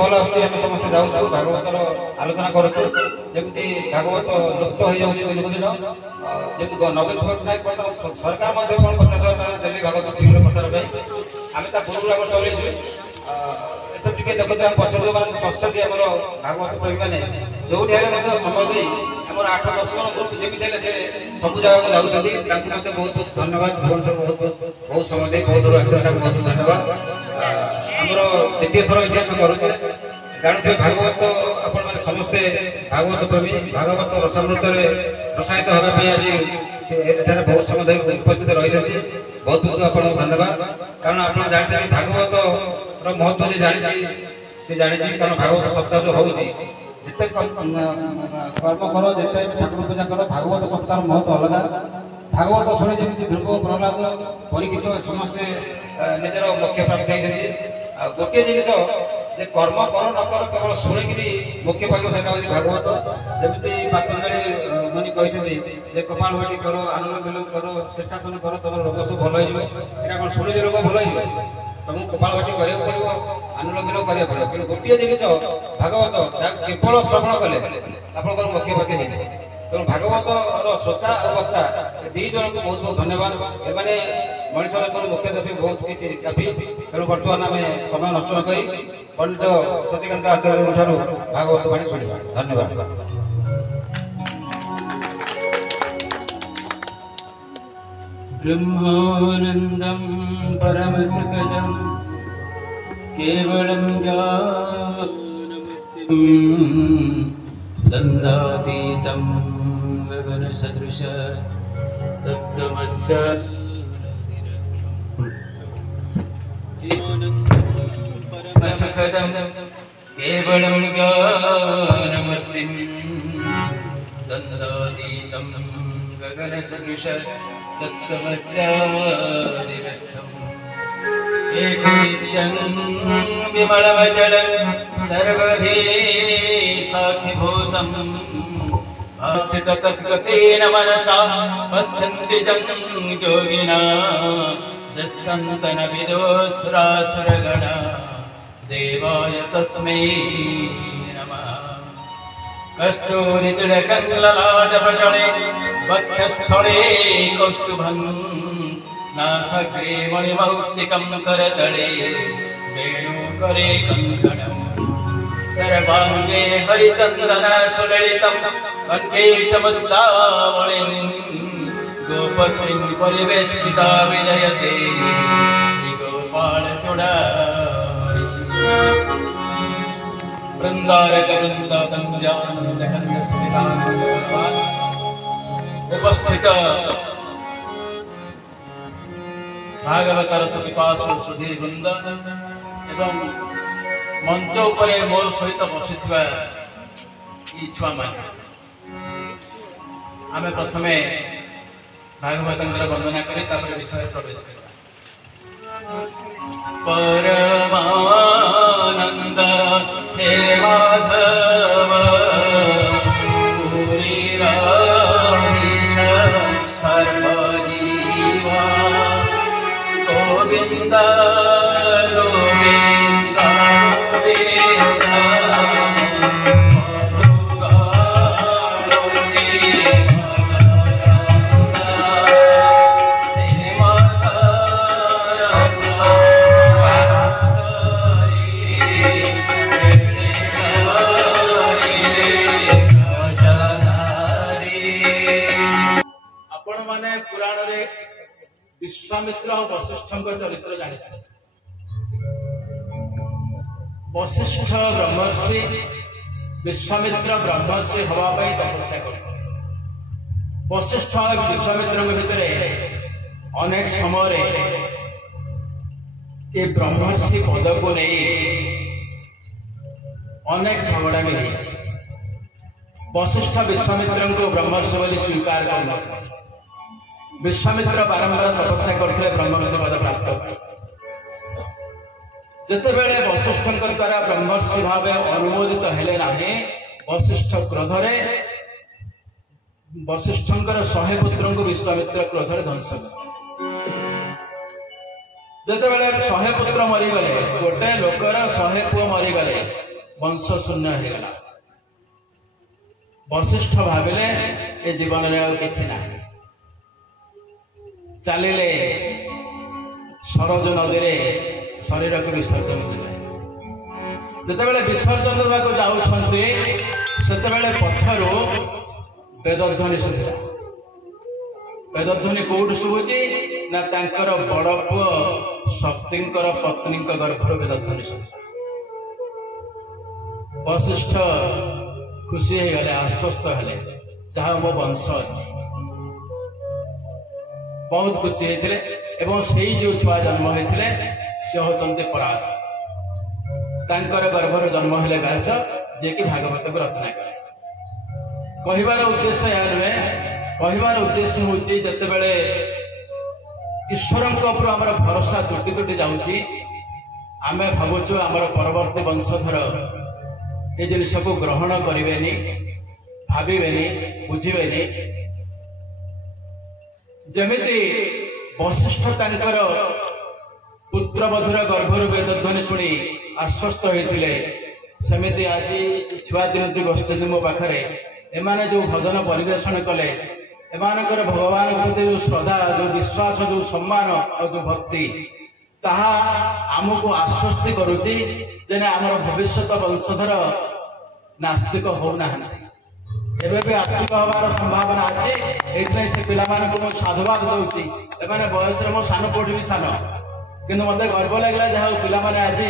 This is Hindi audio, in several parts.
कल आम समस्त जाऊँ भागवतर आलोचना करुँ जमी भागवत लुप्त हो जाऊँगी दिन को दिन जमी नवीन पट्टनायक बर्तमान सरकार 50,000 टका देली भागवत टीवी प्रसार आम पूर्व आम चलू एथर टे देखते आम पचर जो मैंने पश्चात आम भागवत प्रेमी मैंने जो समय दे आम 8-10 जन ग्रुप जमी से सब जगह जाऊँगी बहुत बहुत धन्यवाद भुवनेश्वर बहुत समय दे बहुत दूर आस बहुत धन्यवाद आमर द्वितीय थर ये करुचे जानते भागवत आपण मैंने समस्ते भागवत प्रेमी भागवत रसामृत प्रसारित होगापी आज बहुत समय धरी उपस्थित रही बहुत बहुत आपको धन्यवाद कारण आप जानते भागवत महत्व जानी सी जानी कारण भागवत सप्ताह जो होती जिते कर्म कर जिते ठाकुर पूजा कर भागवत सप्ताह महत्व अलग भागवत शुणी जमी ध्रुव प्रहलाद परीक्षित समस्ते निजर लक्ष्य प्राप्त होती गोटे जिन जे कर्म कर न कर केवल शुणिकी मुख्य पाइब से भागवत जमी पातंजलि मुनि कहते कपाल भाटी कर अनुलोम विलोम कर शीर्षासन कर तुम रोग सब भल होगा कौन शुणिले रोग भल हो तुमको कपाल भाटी करा पड़ो अनुलोम विलोम करा पड़ो कि गोटे जिन भागवत केवल श्रवण कले आप मुख्य पाखे हो तेणु भागवत श्रोता और वक्ता दी जन को बहुत बहुत धन्यवाद एमाने मनीष मुख्य देवी बहुत किसी काफी तेणु बर्तमान आम समय नष्ट न करी पंडित शशिकांत आचार्य भागवत वाणी शुणा धन्यवाद। ब्रह्मानंदं परमसुखदं केवलं ज्ञानमुक्तिं दन्दातीतं गगनसदृश तत्त्वमस्य परमसुखदं केवलं ज्ञानमुक्तिं दन्दातीतं गगनसदृश तत्त्वमस्यादिलक्ष्यम् एकनित्यं विमलमचलं सर्वधी साक्षिभूतम् स्थित तद्गतेन मनसा पश्यन्ति जं योगिना यस्सन्तनविदो सुरासुरगणा देवाय तस्मै नमः। कस्तूरितृणकल्ललाटपटले वक्षस्थले कौस्तुभं नासाग्रे मणिमौक्तिकं करतले वेणुकरे कङ्कणम् सर्वाङ्गे हरिचन्दन सुललितं कण्ठे च मुक्तावलिं गोपस्त्रीं परिवेष्टिता विजयते श्रीगोपालचूडा वृंदारक उपस्थित भागवतर सपिपासु सुधीर वृंद एवं मंच उपरे मोर सहित बसी छुआ मैंने आम प्रथम भागवत वंदना करी विषय प्रवेश कर परमानंद हे माधव सर्वजीवा गोविंद विश्वामित्र और वशिष्ठ चरित्र जानी वशिष्ठ ब्रह्मर्षि विश्वामित्र ब्रह्मर्षि हवाई तपस्या कर वशिष्ठ और विश्वामित्र भितर अनेक समय ये ब्रह्मर्षि पद को नहीं अनेक झगड़ा भी वशिष्ठ विश्वामित्र को ब्रह्मर्षि बोली स्वीकार कर विश्वामित्र बारंबार तपस्या करते ब्रह्मर्षि पद प्राप्त जिते बेले वशिष्ठ द्वारा ब्रह्मर्षि भाव अनुमोदित हेले नाही वशिष्ठ क्रोधरे वशिष्ठ 100 पुत्र को विश्वामित्र क्रोधरे ध्वंस जिते बेले 100 पुत्र मरीगले गोटे लोकर 100 पुओ मरीगले वंश शून्य हो गला। वशिष्ठ भाविले ए जीवन रे आउ किछि नाही, चलिले सरज नदी रे शरीर को विसर्जन देले। जेतेबेले विसर्जन देवाक जाउछन्ती सेतेबेले पछरु वेदध्वनि शुभिला। वेदध्वनि कोउठ शुभुची ना तांकर बड़ पुओ शक्तिंकर पत्नींक गर्भर वेदध्वनि शुभिला। वशिष्ठ खुशी हो गले, आश्वस्त हेले, जहाँ मो वंश अच्छी, बहुत खुशी होते। एवं से जो छुआ जन्म होते सी होती पराश, तांकर गर्भर जन्म हेले व्यास, जे कि भागवत को रचना करे। कहबार उद्देश्य या नुहे, कहबार उद्देश्य हूँ जितेबले ईश्वर आम भरोसा तुटी तुटी जाऊँगी, आम भावुँ आमर परवर्ती वंशधर ये जिनिस को ग्रहण करेनि, भावेनि, बुझेनि। जमिति वशिष्ठ तांकर पुत्रवधूर गर्भर वेदध्वनि शुणी आश्वस्त होते, सेमिति आज छुआ दिन गोष्ठी मो पाखे एमाने जो भजन परिवेषण कले, एमानकर भगवान प्रति जो श्रद्धा, जो विश्वास, जो सम्मान और जो भक्ति, ताहा आमको आश्वस्ति करुची जेने आमर भविष्य वंशधर नास्तिक होना। एबे भी आस्तिक हबार संभावना अच्छी, एइथै से पिला मानकु मो साधुवाद दउची। एमाने बयस रे मो सान कोठी भी सान, किंतु मते गर्व लागला जहा पिला माने आज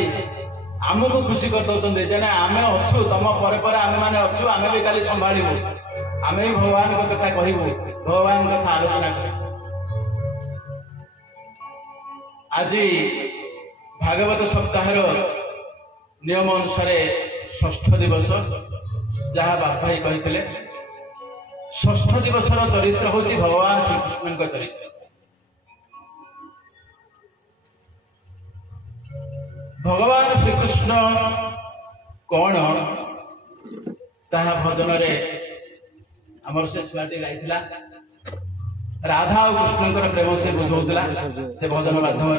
आमको खुशी कर दउतंदे जेने आमे अछु, तम परे परे आमे माने अछु, आमे भी काली संभाळिबो, आमे भी भगवान को कथा कहिबो, भगवान कथा आलोचना करिबो। आज भागवत सप्ताहर नियम अनुसार षष्ठ दिवस, जहाँ बापाई कहते षष्ठ दिवस चरित्र हूँ भगवान श्रीकृष्ण चरित्र। भगवान श्रीकृष्ण कौन ताहा भजन रे आमर से छुआटी गाइथिला, राधा और कृष्ण प्रेम से बुझौला से भजन माध्यम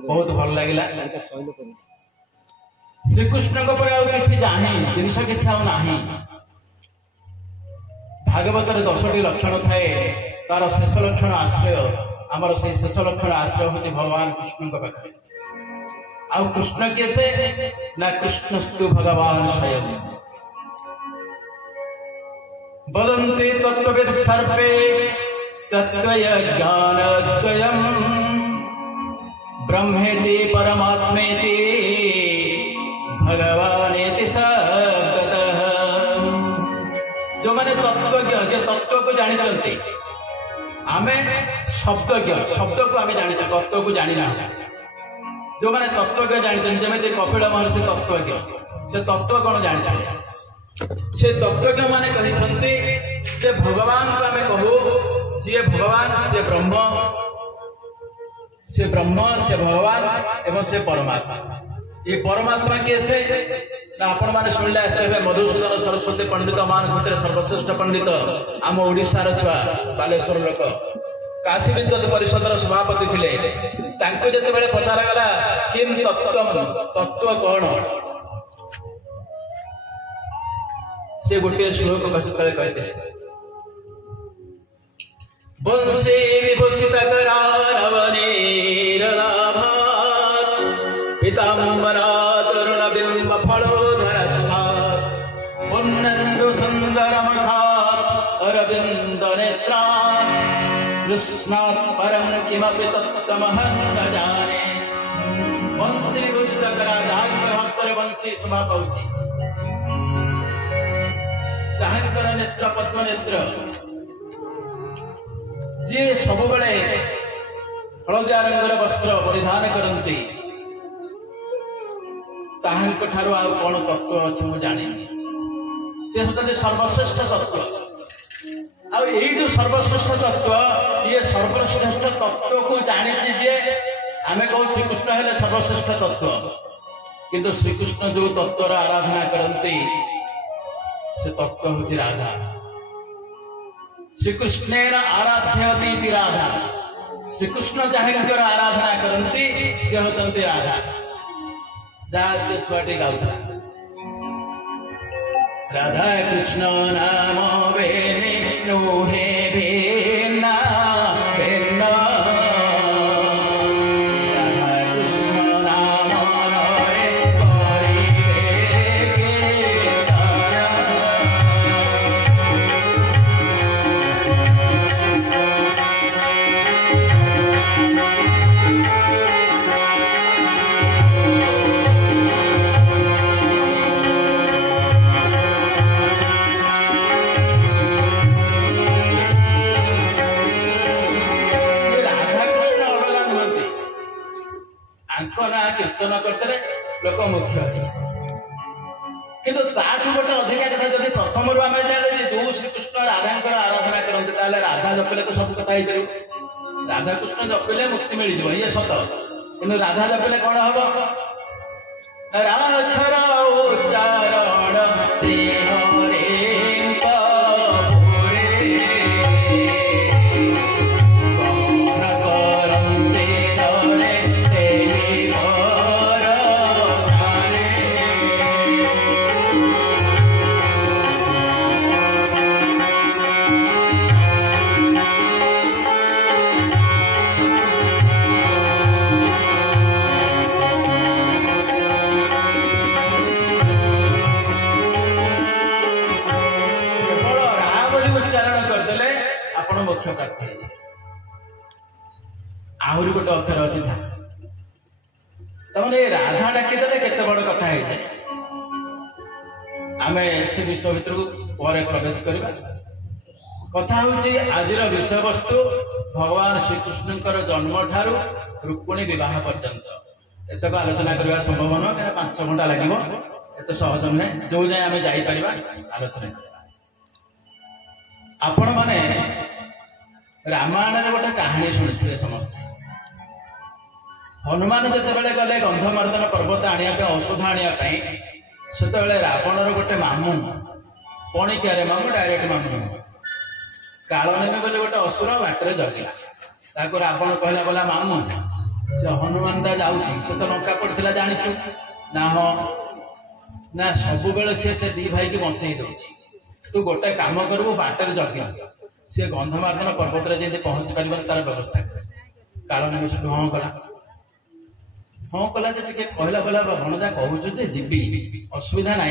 बहुत भल लगिला। श्रीकृष्ण कि जाही जिनिस कि नाही। भागवत 10टी लक्षण थाए, तार शेष लक्षण आश्रय, आमर से शेष लक्षण आश्रय हूँ भगवान कृष्ण पाखे। आउ कृष्ण किए से ना कृष्णस्तु भगवान स्वयं। वदन्ति तत्त्वविद् सर्वे तत्त्वय ज्ञानद्वयम् ब्रह्मेति परमात्मेति भगवानेति शब्दतः। जो माने तत्वज्ञ, जे तत्व को जानी, आमे शब्दज्ञ, शब्द को आमे जानी, तत्व को जानी ना। जो माने तत्वज्ञ जानी, जमीती कपिल महर्षि तत्वज्ञ, से तत्व कौन जानी, से तत्वज्ञ माने कहते जे भगवान को आमे कहू जी भगवान, से ब्रह्म, से ब्रह्म, से भगवान एवं से परमात्मा। ये परमात्मा कैसे ना आपण माने शुणिले आश्चर्य। मधुसूदन सरस्वती पंडित मान भितर सर्वश्रेष्ठ पंडित आम ओडिशार छुआ, बालेश्वर लोक, काशी विद्वत परिषदर सभापति थिले। तांको जेतेबेले पचारा गला किम तत्त्वम, तत्व कौन, से गोटे श्लोक प्रस्तुत करे कहते वंशे विभूषित करानवनीरलाभात् पीताम्बरात् तरुणबिम्ब फलोधर सुधात् पुण्यन्दु सुन्दरमुखात् अरविन्द नेत्रात् कृष्णात् परं किमपि तत्त्वमहं न जाने। वंशे विभूषित करा, जहाँकर हस्ତରେ वंशी शोभा पाउछि, जहाँकर नेत्र पद्म नेत्र, जी सब बेले हलदिया रंगर वस्त्र परिधान करती, ताहांक ठारू आउ कौन तत्व अच्छे मु जानी। से होते सर्वश्रेष्ठ तत्व। आउ यही जो सर्वश्रेष्ठ तत्व, ये सर्वश्रेष्ठ तत्व को जानी जे आमे कहू श्रीकृष्ण हेले सर्वश्रेष्ठ तत्व, किंतु श्रीकृष्ण जो तत्वर आराधना करती से तत्व हूँ राधा। श्रीकृष्णेन आराध्यति राधा, श्रीकृष्ण जहाँकर आराधना करती से होती राधा। जहाँ से छुआटी गाउला राधा कृष्ण नाम बेने नोहे भिन्ना भिन्न राधा कृष्ण नाम लये करिबे कीर्तन करते लोक मुख्य किंतु ताठू गोटे अधिका कथा जब प्रथम आम जाने जो श्रीकृष्ण राधा आराधना करते राधा जपिले तो सब कथा हो राधा कृष्ण जपिले मुक्ति मिल जाए ये सत कि राधा जपिले कौन हम राधर उच्चारण मोक्ष प्राप्त आहरी गोटे अक्षर अच्छी था तमें राधा डाकिदेले केते बड़ कथा है आम से विषय भितर पर प्रवेश करवा कथा हूँ आज विषय वस्तु भगवान श्रीकृष्ण जन्म ठारू रुक्मिणी विवाह पर्यंत एतक आलोचना करने संभव न क्या 5 घंटा लगे एत सहज नुहे जो जाए आम जापर आलोचना आपण मैंने रामायण गोटे कहानी शुणी समस्त हनुमान जिते गले गंधमार्दन पर्वत आने औषध आने से रावणर गोटे मामू पणिकिया मामू डायरेक्ट मामू कालनेमी बोले गोटे असुर बाटर जगला रावण कहला बोला मामू से हनुमान टा जाऊँगी से तो लंका पड़ता जाचु ना हाँ ना सब से दी भाई की बंचई दे तू गोटे कम करू बाटर जगि सी गंधमार्दन पर्वत जमी पहुंची पार तार व्यवस्था कालनेमी से हाँ कला हाँ कला टे कहला कहला भणजा कहूँ जीवी असुविधा ना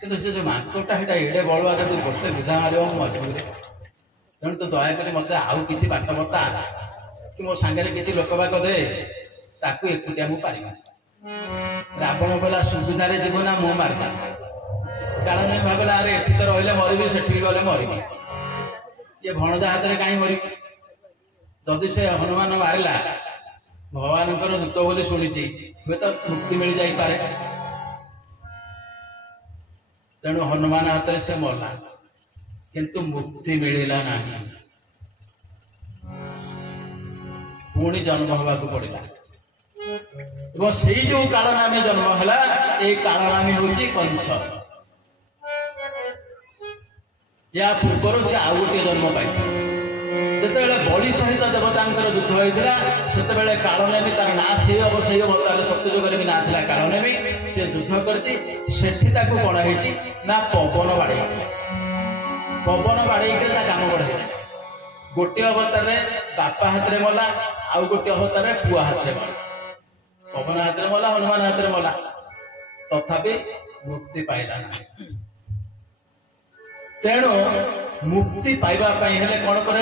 कि जो मांकटा एडे बलुआ जब गोटे विधा मार मजबूरी तेणु तो दयाकोरी मत आउ कि बाट बता कि मो सांगे किसी लोकबाक दे ताकू एकुटिया मु पारि रावण कहला सुविधा जीव ना मु मारदा कालनेमी भाविला अरे एठी तो रहिले मरबी से गले मरबी ये भणजा हाथ में कहीं मरबी जदि से हनुमान मारिला भगवान दूत बोली शुणी हुए तो मुक्ति मिल जाए तेणु हनुमान हाथ में से मरला किंतु मुक्ति मिलला नहीं पुणी जन्म हवा पड़ा से जो कालनामी जन्म है ये कालनामी हूँ कंस या पूर्वर से आउ गोटे जन्म पाई जिते बलि सहित देवता युद्ध होता से कालनेमी तार ना से हम से हम तार सत्यजुग भी ना था कालनेमी से युद्ध कर कौन है ना पवन बाड़े पवन बाड़े काम बढ़ाई गोटे अवतार बापा हाथ में मला आउ गोटे अवतार पुआ हाथ में मला पवन हाथ में मला हनुमान हाथ में मला तथापि मुक्ति पाइला ना तेणु मुक्ति पाइबा हेले कौन कर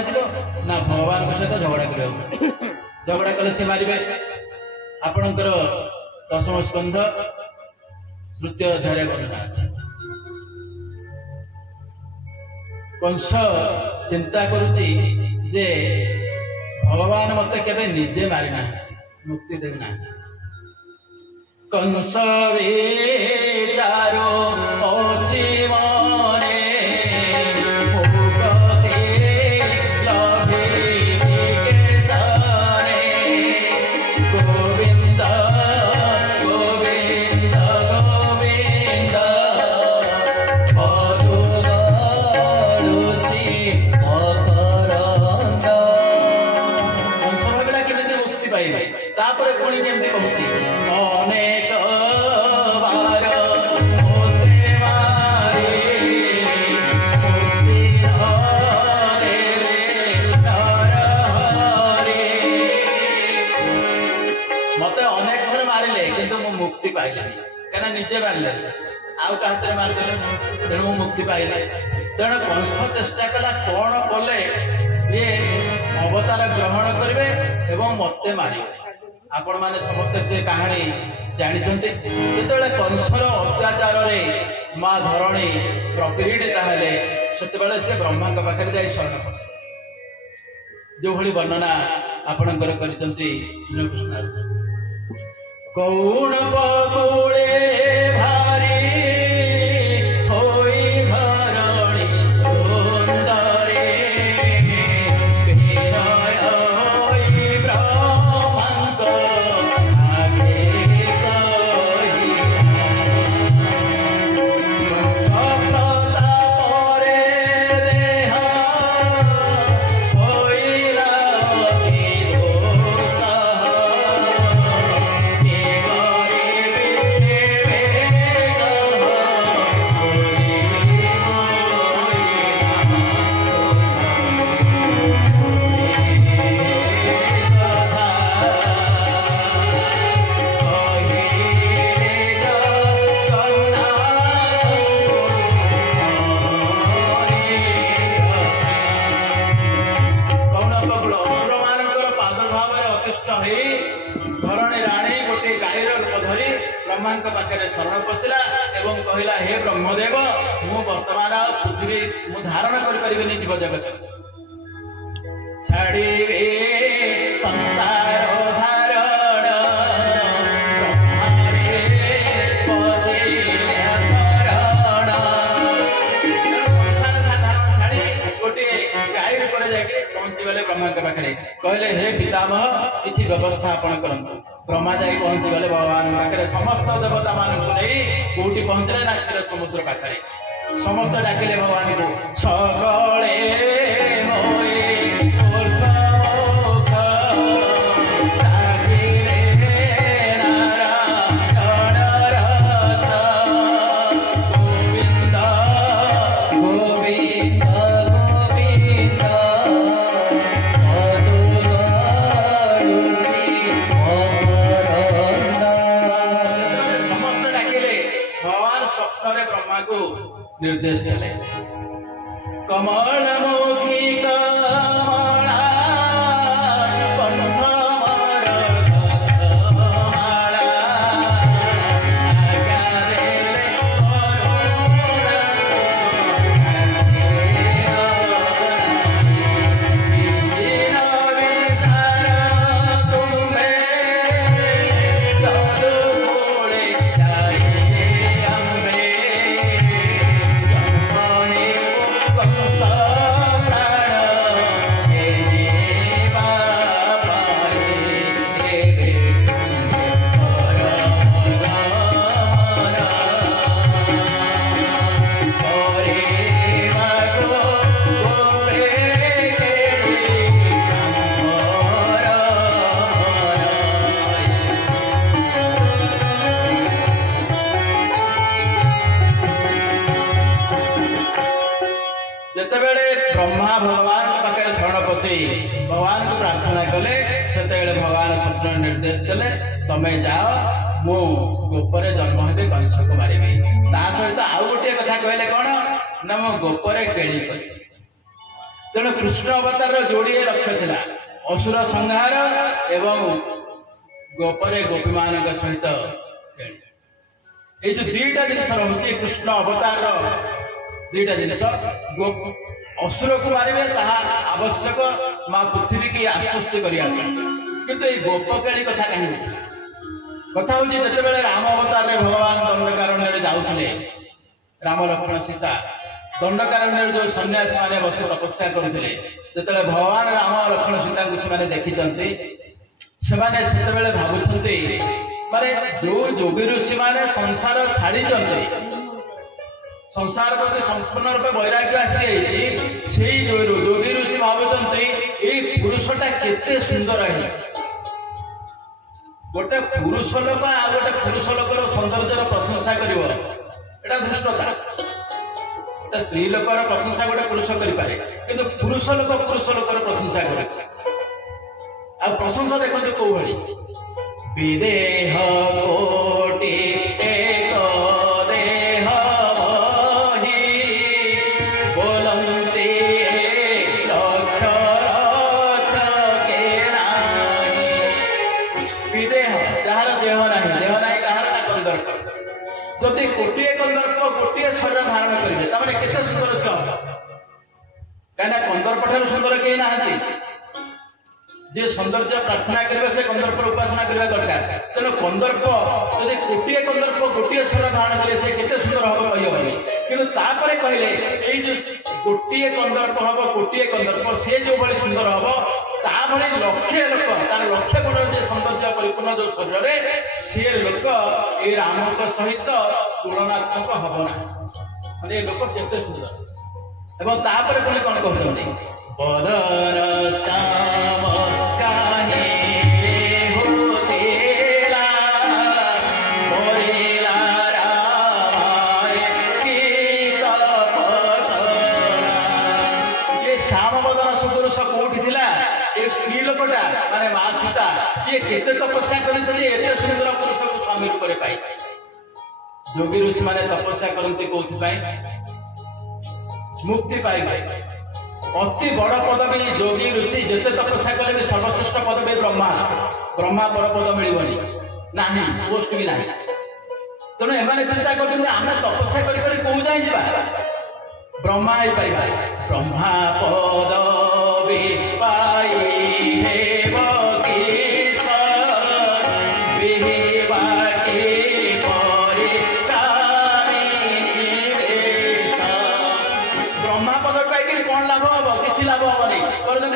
भगवान सहित झगड़ा कर झगड़ा कले से मारे आपणकर 10म स्कंध 3य अध्याय वर्णना अच्छी कंस चिंता करुची जे भगवान मत केबे निजे मारी ना मुक्ति देव ना कंस विचारो अछि मने अनेक बार ନିଜେ ମାରିଲେ ଆଉ କାହା ହାତରେ ମାରିଦେଲେ, ତେଣୁ ମୁଁ ମୁକ୍ତି ପାଇଲି। ତେଣୁ କଂସ ଚେଷ୍ଟା କଲା କଣ କଲେ ଇଏ ଅବତାର ଗ୍ରହଣ କରିବେ ଏବଂ ମତେ ମାରିବେ। ଆପଣମାନେ ସମସ୍ତେ ସେ କାହାଣୀ ଜାଣିଛନ୍ତି। ଯେତେବେଳେ କଂସର ଅତ୍ୟାଚାରରେ ମା ଧରଣୀ ପ୍ରପୀଡ଼ିତା ହେଲେ ସେତେବେଳେ ସେ ବ୍ରହ୍ମାଙ୍କ ପାଖରେ ଯାଇ ଶରଣ ପଶିଲେ, ଯୋଉଭଳି ବର୍ଣ୍ଣନା ଆପଣଙ୍କର କରିଛନ୍ତି କୃଷ୍ଣ। କୌଣ ବକୁଳେ ଭାରି ହୋଇ ଧରଣୀ ସୁନ୍ଦରୀ, ବିନୟ ହୋଇ ବ୍ରହ୍ମାଙ୍କ ଆଗେ ସଫଳତା ପରେ ଦେହ ହୋଇଲା ଅତି ଦୋଷ, ବ୍ରହ୍ମାଙ୍କ ପାଖରେ ଶରଣ ପଶିଲା ଏବଂ କହିଲା, ହେ ବ୍ରହ୍ମଦେବ, ମୁଁ ବର୍ତ୍ତମାନ ଆଉ ପୃଥିବୀ ମୁଁ ଧାରଣ କରିପାରିବିନି ଜୀବ ଜଗତ, ଛାଡ଼ିବେ ସଂସାର ଧାରଣ, ବ୍ରହ୍ମାରେ ପଶିଲା ଶରଣ। ସଂସାର ଧାରଣ ଛାଡ଼ି ଗୋଟିଏ ଗାଈ ରୂପରେ ଯାଇକି ପହଞ୍ଚିଗଲେ ବ୍ରହ୍ମାଙ୍କ ପାଖରେ। କହିଲେ, ହେ ପିତାମହ, କିଛି ବ୍ୟବସ୍ଥା ଆପଣ କରନ୍ତୁ। ବ୍ରହ୍ମା ଯାଇ ପହଞ୍ଚିଗଲେ ଭଗବାନଙ୍କ ପାଖରେ। ସମସ୍ତ ଦେବତା ମାନଙ୍କୁ ନେଇ କୋଉଠି ପହଞ୍ଚିଲେ ନା କ୍ଷୀର ସମୁଦ୍ର ପାଖରେ। ସମସ୍ତେ ଡାକିଲେ ଭଗବାନଙ୍କୁ, ସକଳେ ହୋଇ ଉର୍ଦ୍ଧ୍ୱମୁଖ, ଡାକିଲେ ନାରାୟଣ ରଥ, ଗୋବିନ୍ଦ ଗୋବିନ୍ଦ ଗୋବିନ୍ଦ ବ୍ରହ୍ମାକୁ ନିର୍ଦ୍ଦେଶ ଦେଲେ। କମଳମୁଖୀ କମଳା କଣ୍ଠମର ମାଳା, ଯେତେବେଳେ ବ୍ରହ୍ମା ଭଗବାନ ପାଖରେ ଶରଣ ପଶି ଭଗବାନଙ୍କୁ ପ୍ରାର୍ଥନା କଲେ, ସେତେବେଳେ ଭଗବାନ ସ୍ୱପ୍ନ ନିର୍ଦ୍ଦେଶ ଦେଲେ, ତମେ ଯାଅ, ମୁଁ ଗୋପରେ ଜନ୍ମ ହେବି, କଂସକୁ ମାରିବି। ତା ସହିତ ଆଉ ଗୋଟିଏ କଥା କହିଲେ, କଣ ନା ମୁଁ ଗୋପରେ କେଳି କରିବି। ତେଣୁ କୃଷ୍ଣ ଅବତାରର ଯୋଡ଼ିଏ ଲକ୍ଷ୍ୟ ଥିଲା, ଅସୁର ସଂହାର ଏବଂ ଗୋପରେ ଗୋପୀମାନଙ୍କ ସହିତ କେଳି। ଏଇ ଯୋଉ ଦିଟା ଜିନିଷ ରହୁଛି କୃଷ୍ଣ ଅବତାରର ଦିଟା ଜିନିଷ। ଅସୁରକୁ ମାରିବେ ତାହା ଆବଶ୍ୟକ ମା ପୃଥିବୀ କି ଆଶ୍ୱସ୍ତି କରିବା ପାଇଁ, କିନ୍ତୁ ଏଇ ଗୋପ କେଳି କଥା କାହିଁକି? କଥା ହଉଛି ଯେତେବେଳେ ରାମ ଅବତାରରେ ଭଗବାନ ଦଣ୍ଡକାରଣ୍ୟରେ ଯାଉଥିଲେ, ରାମ ଲକ୍ଷ୍ମଣ ସୀତା ଦଣ୍ଡକାରଣ୍ୟରେ ଯୋଉ ସନ୍ନ୍ୟାସୀ ମାନେ ବସି ତପସ୍ୟା କରୁଥିଲେ, ଯେତେବେଳେ ଭଗବାନ ରାମ ଲକ୍ଷ୍ମଣ ସୀତାଙ୍କୁ ସେମାନେ ଦେଖିଛନ୍ତି, ସେମାନେ ସେତେବେଳେ ଭାବୁଛନ୍ତି ମାନେ ଯୋଉ ଯୋଗୀ ଋଷି ମାନେ ସଂସାର ଛାଡିଛନ୍ତି, ସଂସାର ପ୍ରତି ସମ୍ପୂର୍ଣ୍ଣ ରୂପେ ବୈରାଗ୍ୟ ଆସିଯାଇଛି, ସେଇ ଯୋଗୀ ଋଷି ଭାବୁଛନ୍ତି ଏଇ ପୁରୁଷଟା କେତେ ସୁନ୍ଦର ହେଇଛି। ଗୋଟେ ପୁରୁଷ ଲୋକ ଆଉ ଗୋଟେ ପୁରୁଷ ଲୋକର ସୌନ୍ଦର୍ଯ୍ୟର ପ୍ରଶଂସା କରିବ, ଏଟା ଧୃଷ୍ଟତା। ଗୋଟେ ସ୍ତ୍ରୀ ଲୋକର ପ୍ରଶଂସା ଗୋଟେ ପୁରୁଷ କରିପାରେ, କିନ୍ତୁ ପୁରୁଷ ଲୋକ ପୁରୁଷ ଲୋକର ପ୍ରଶଂସା କରେ। ଆଉ ପ୍ରଶଂସା ଦେଖନ୍ତୁ କୋଉ ଭଳି, ବିଦେହ କୋଟି ଏକ गोटे कंदर्प गोटे शरीर धारण करेंगे तार केते सुंदर से हम कहीं कंदर्प ठार सुंदर कहीं ना जे सौंदर्य प्रार्थना करेंगे से कंदर्प उपासना करने दरकार तेणु कंदर्प जब गोटे कंदर्प गोटे शरीर धारण करेंगे से केते सुंदर हम कहनी कि कहले ये जो गोटे कंदर्प हम गोटे कंदर्प से जो भाई सुंदर हम ताभଳି लक्षे लोक तार लक्षे गुण जो सौंदर्य परिपूर्ण जो शरीर सी लोक ये राम सहित तुलनात्मक हम ना माने लोक केते सुंदर एवं तापर पुणी कौन कहते बदन श्याम माने मां सीता ये केते तपस्या करते एते सुंदर पुरुष को स्वामी रूप में पाई जोगी ऋषि माने तपस्या करते कौथि मुक्ति पाई अति बड़ पदवी जोगी ऋषि जिते तपस्या कले सर्वश्रेष्ठ पदवी ब्रह्मा ब्रह्मा पर पद मिलबनी नाही पोस्ट भी नाही तेणु एमाने चिंता करते आम तपस्या करी कौ जाए ब्रह्मा ही पाइबा ब्रह्मा पदवी पाई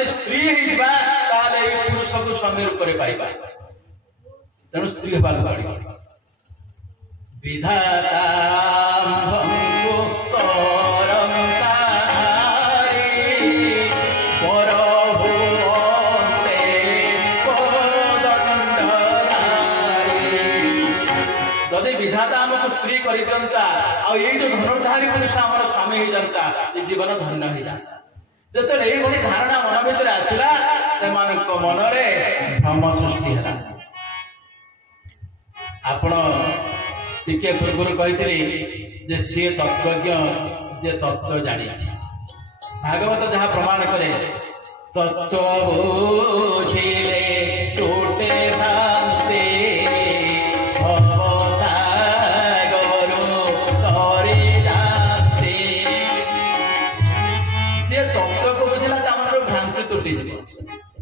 स्त्री पुरुष को स्वामी रूप में पाइबा तेणु स्त्री होगा पड़े विधाता जदि विधाता आमको स्त्री कर दिंता ये जो धनुर्धारी पुरुष आम स्वामी हो जाता ये जीवन धन्य हो जाता जिते ये धारणा मन भर आसला से मनरे भ्रम सृष्टि है आपण टिके पूर्व कही सी तत्वज्ञ जे तत्व जानी भागवत जहाँ प्रमाण करे तत्व बुझिले टूटे भ्रांति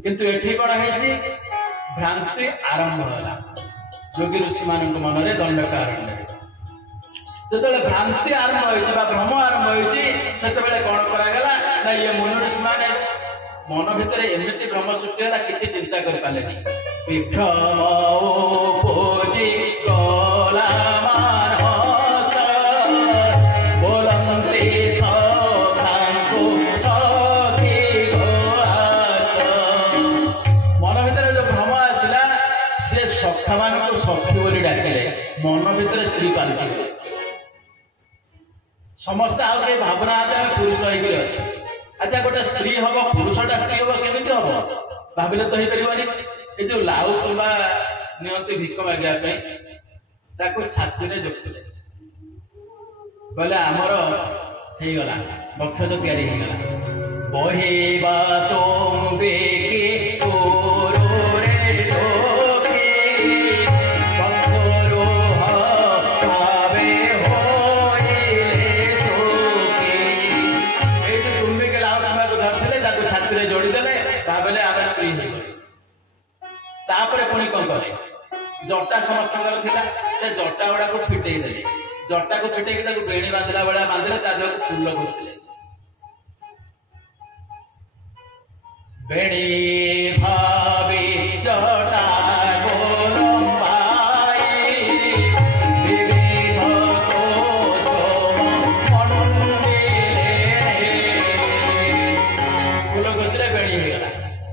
किंतु एठी कौन है भ्रांति आरंभ है जोगी ऋषि मान मन में दंड कारण जो भ्रांति आरंभ हो भ्रम आरंभ होते कौन करागला ना ये मुनि ऋषि माने मन भितर एमती भ्रम सृष्टि है किसी चिंता कर पारे विभ्रम पूजी गला सखी बोली डाकिले मन भीतर स्त्री पालटी समस्त आउ कहीं भावना पुरुष अच्छे अच्छा गोटे स्त्री हम पुरुषटा स्त्री हम केमी हम भाविले तो हो पारे ये जो लाउ तुला नियंती भिक मागे छाती में जोखिले बोले आमर होगला बक्ष तो तैयारी होगला बहेबा तुम्बे पुणी कौन कले जटा समस्त से जटा गुड़ा को फिटे देले जटा को फिटे बेणी बांधला भाया बांधिले देह फूल घुसले बेणी भावी जटा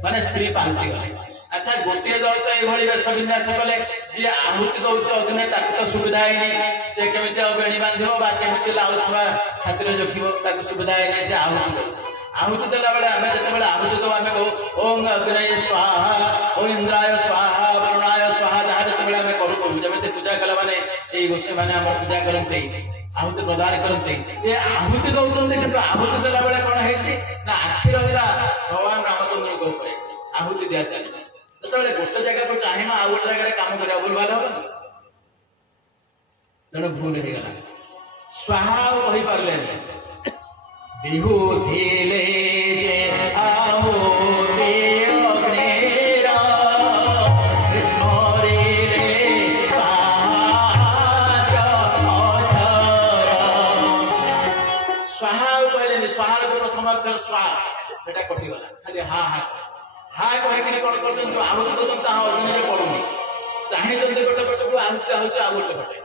माने स्त्री पाल्टी गले अच्छा गोटे दल तो ये वेश विन्यास कले जी आहुति दौर अग्नि तो सुविधा है से केमी बेणी बांधव केमी लाउवा छाती जोखिब सुविधा है से आहुति आहुति देला बेले आम जो आहुति दो आम कहू ओम अग्नये स्वाहा ओम इंद्राय स्वाहा वरुणाय स्वाहा जहाँ जो आम करूँ जमी पूजा कला मैंने ये गोष्ठी मैंने पूजा करते आहुति प्रदान करते ये आहुति दौरान किंतु आहुति देला बेले कौन है ना आखि रहा भगवान रामचंद्र को ऊपर आहुति दिया चली जो गोटे जगह को चाहिए आउ गोटे जगह काम कर भूल भाल हम तेणु भूल होगा ସ୍ୱାହା ଆଉ କହିପାରିଲେନି। ବିହୁଥିଲେ ଯେ ଆହୁତି ଅଗ୍ନିର ସ୍ମରିଲେ ସ୍ୱାହାର ଅଧର। ସ୍ୱାହା ଆଉ କହିଲେନି। ସ୍ୱାହାର ଯୋଉ ପ୍ରଥମ ଅକ୍ଷର ସ୍ୱା ସେଟା କଟିଗଲା, ଖାଲି ହା ହା ହା କହିକିରି କଣ କରୁଛନ୍ତି, ଆହୁତି ଦଉଛନ୍ତି, ତାହା ଅଗ୍ନିରେ ପଡୁନି। ଚାହିଁଛନ୍ତି ଗୋଟେ ପଟକୁ, ଆହୁତି ହଉଛି ଆଉ ଗୋଟେ ପଟେ।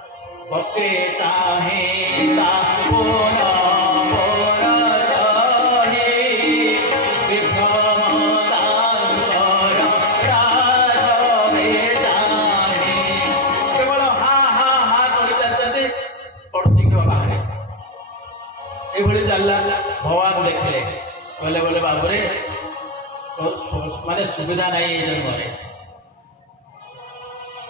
ଭକ୍ରେ ଚାହେଁ ତା ପୁନ କେବଳ ହା ହା ହା କରି ଚାଲିଛନ୍ତି, ପଡୁଛି କିବା ବାହାରେ। ଏଇଭଳି ଚାଲିଲା। ଭଗବାନ ଦେଖିଲେ, କହିଲେ ବୋଲେ ବାବୁରେ ମାନେ ସୁବିଧା ନାହିଁ ଏଇ ଜନ୍ମରେ।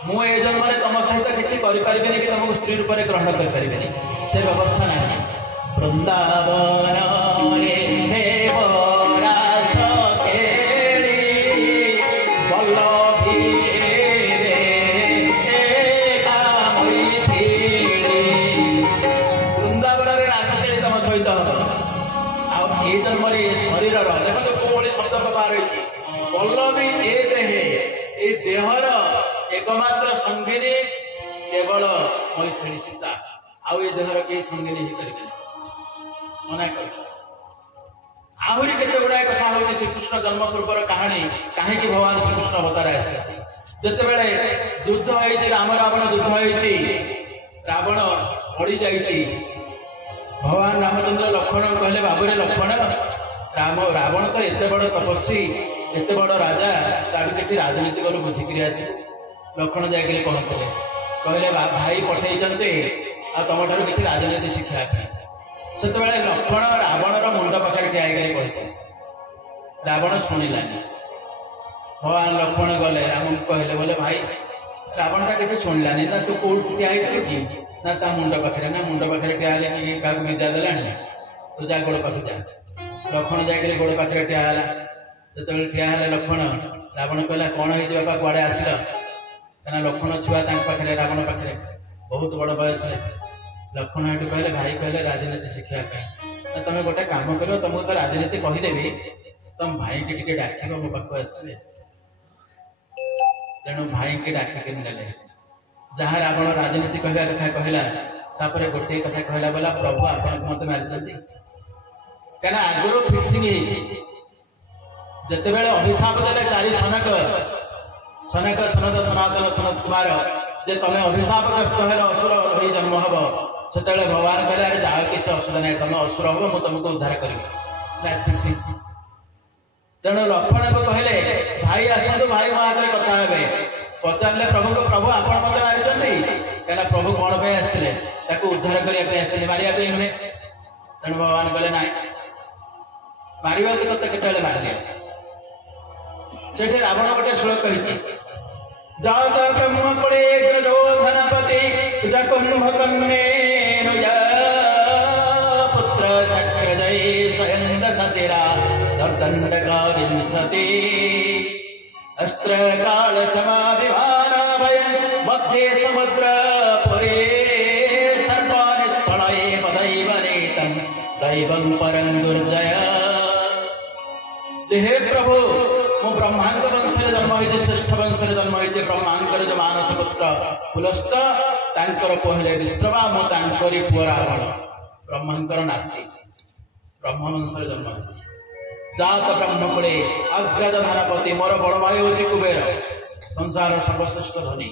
ମୁଁ ଏ ଜନ୍ମରେ ତମ ସହିତ କିଛି କରିପାରିବିନି କି ତମକୁ ସ୍ତ୍ରୀ ରୂପରେ ଗ୍ରହଣ କରିପାରିବିନି, ସେ ବ୍ୟବସ୍ଥା ନାହିଁ। ବୃନ୍ଦାବନରେ ହେ ବରାସ କେଳି ବଲ୍ଲଭୀ ରେ ବୃନ୍ଦାବନରେ ରାସ କେଳି ତମ ସହିତ ହବ। ଆଉ ଏ ଜନ୍ମରେ ଏ ଶରୀରର ଦେଖନ୍ତୁ କୋଉଭଳି ଶବ୍ଦ ବ୍ୟବହାର ହେଇଛି। ବଲ୍ଲଭୀ ଏ ଦେହେ, ଏଇ ଦେହର एकमात्र संगिनी केवल मैथिली सीता, आउ ए देहर के संगिनी ही मना कर। आहुरी केते गुड़ाए कथा होती श्रीकृष्ण जन्म पूर्वर कहानी, कहीं भगवान श्रीकृष्ण अवतार आसते जितेबाला युद्ध होती, राम रावण युद्ध होती, रावण पड़ी जाइए। भगवान रामचंद्र लक्ष्मण कहले बाबुरे लक्ष्मण, रावण तो एत बड़ तपस्वी, एत बड़ राजा, ताकि किसी राजनीति को बुझिकी आस। लक्ष्मण जाकर पहुंचले, कहले भाई पठे तुम ठार किसी राजनीति शिक्षा से लक्ष्मण रावणर मुंड पाखे ठिया कही। रावण शुणिलानी। भगवान लक्ष्मण गले राम कहले बोले भाई रावण टा किसी शुणिलानी ना, तू कौट ठिया कि ना ता मुंड पाखे, ना मुंड पाखे ठिया क्या विद्या देलानी, तू जा गोड़ पाखे जा। लक्ष्मण जाकर गोड़ पाखे ठिया जो ठिया लक्ष्मण, रावण कहला कौन है बापा कुआड़े आसिल? लक्ष्मण छुआ पाखे रावण पाखे बहुत बड़ बयस। लक्ष्मण हेतु कहले भाई कहले राजनीति शिक्षा तुम गोटे कम कर, तुमको तो राजनीति कहीदेवी, तुम भाई की टे डाक मो पाक आसवे। तेणु भाई की डाक ने जहाँ रावण राजनीति कहवा कथा कहला, गोटे कथा कहला बोला प्रभु आपन मत मारी कहीं आगुरी फिक्सिंग जिते बड़े अभिशाप देले चारि सनक सनक सनद सनातन सनत कुमार जे तुम्हें अभिशापग्रस्त है असुर ही जन्म हम से भगवान कहले अरे जाओ किसी असुविधा नहीं, तुम असुर हम मुझे तुमको उद्धार करी। तेणु लक्ष्मण को कहले भाई आसतु, भाई मो हाथ में कथा हे। पचारे प्रभु को प्रभु आप मत मारी कहीं प्रभु कौन पे आसते उद्धार करने मारिया नुहे। तेणु भगवान कहले ना मारे तो ते मारे। से रावण गोटे श्लोक कही, जात ब्रह्मकुले ग्रजोधनपति जकुंभकन्येनुजा पुत्र सक्रजय स्वयं दशशिरा दर्दण्डकारिंसति अस्त्र काल समाभिमान भयं मध्ये समुद्र पुरे सर्पानिस्फलये पदैव नीतं दैवं परं दुर्जय। हे प्रभु मो ब्रह्मांड वंश जन्म होती, श्रेष्ठ वंश जन्म होती, ब्रह्मांकर जो मानस पुत्र पुलस्त तांकर पहले विश्रवा मुरी पुଅ रावण ब्रह्मांकर नाती ब्रह्म वंश जन्म होती। जात ब्रह्मकुले अग्रज धनपति, मोर बड़ भाई हूँ कुबेर, संसार सर्वश्रेष्ठ धनी।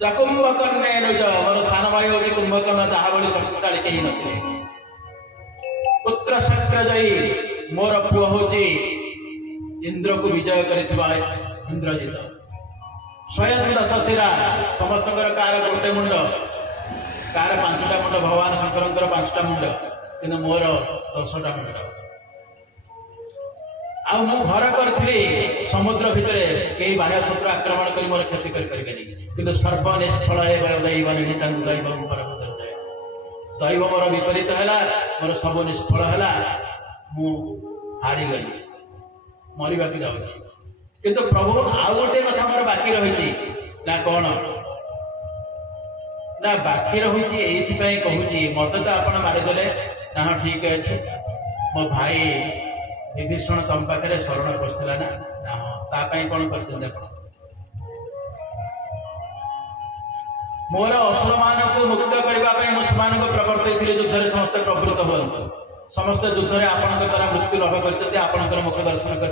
जकुंभकर्णेनुज, मोर सान भाई हूँ कुंभकर्ण, जहाँ भली शक्तिशाली कहीं नथिले। पुत्र शक्रजयी, मोर पुଅ हूँ इंद्र को विजय करिथिबा इंद्रजित। स्वयं दशशिरा, समस्त कार गोटे मुंड, कार 5टा मुंड, भगवान शंकर 5टा मुंड, कि मोर 10टा मुंड। आ घर करी समुद्र भितर कई बाह्य शत्रु आक्रमण कर मोर क्षति करें, सर्प निष्फल दैव दैव मोर विपरीत है, मोर सब निष्फल है, मु हारीगली मरवा जाऊँ। किंतु प्रभु आउ गोटे कथा मोर बाकी रही ना कौन ना बाकी रहुची एइथिपाई कहूची मते तो आपण मारिदेले ना हाँ ठीक अच्छे मो भाई विभीषण तम पाखे शरण पशिला ना हाँ तापाई कौन कर मोर असुर मान को मुक्त करने मुसलमान को प्रवर्तई युद्ध समस्ते प्रवृत्त हुए समस्ते युद्ध में आपण द्वारा मृत्यु लाभ कर मुख दर्शन कर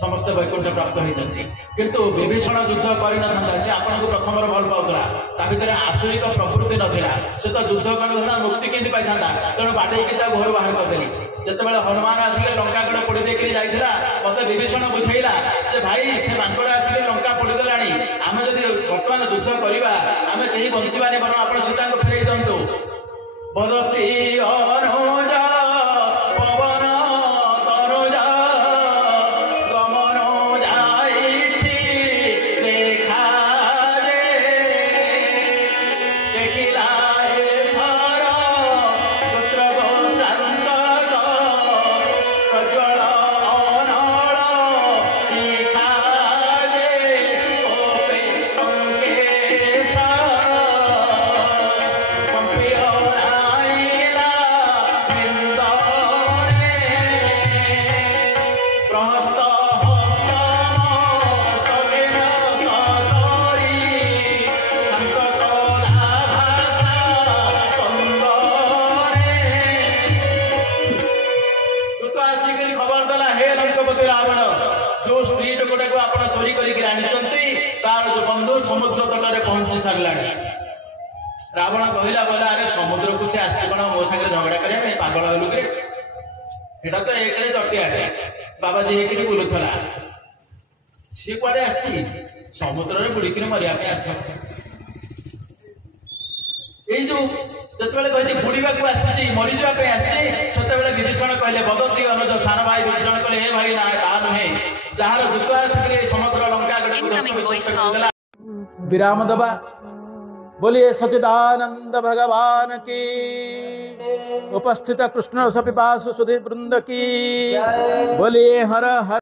समस्ते वैकुंठ प्राप्त होती किंतु विभीषण युद्ध कर सी आपन को प्रथम भल पाला भितर आसुरिक प्रवृत्ति नाला से तो युद्ध कर मुक्ति केमती पाई था तेणु बाटे घर बाहर करदेली जिते हनुमान आसिक लंकागड़ पोड़ी देकर जाइला मत विभीषण बुझेला जे भाई से मांकड़ आसिक लंका पोड़ीदेला आम जब बर्तमान युद्ध करवा आम कहीं बचानी बर आप सीता को फेरई दिंतु बदती अनुजा पवन तनुजा गमन जाइछि देखा रे देखिला एथर पुत्र गोत्रान्तक प्रज्वल अनल शिखा रे कोपे अंकेशर जो स्त्री लोकटा को आप चोरी करनी तार जो बंधु समुद्र तट पहुंची सारा रावण कहला बोला अरे समुद्र को सी आसती कौन मो सागर झगड़ा करने पागल हलु कि एटा तो एक जटियाटे बाबाजी होकर बुलूला सी कड़े आसी समुद्र में बुड़िक मरिया जो जिते कहते बुड़ाक आसी मरीजा आसी विभीषण कहले बदती अनुज सान भाई विभीषण कहले हे भाई ना ता नुहे जार दूत आसिक समग्र लंका विराम दबा बोलिए सचिदानंद भगवान की उपस्थित कृष्ण सपिपासु सुधि वृंद की बोलिए हर हर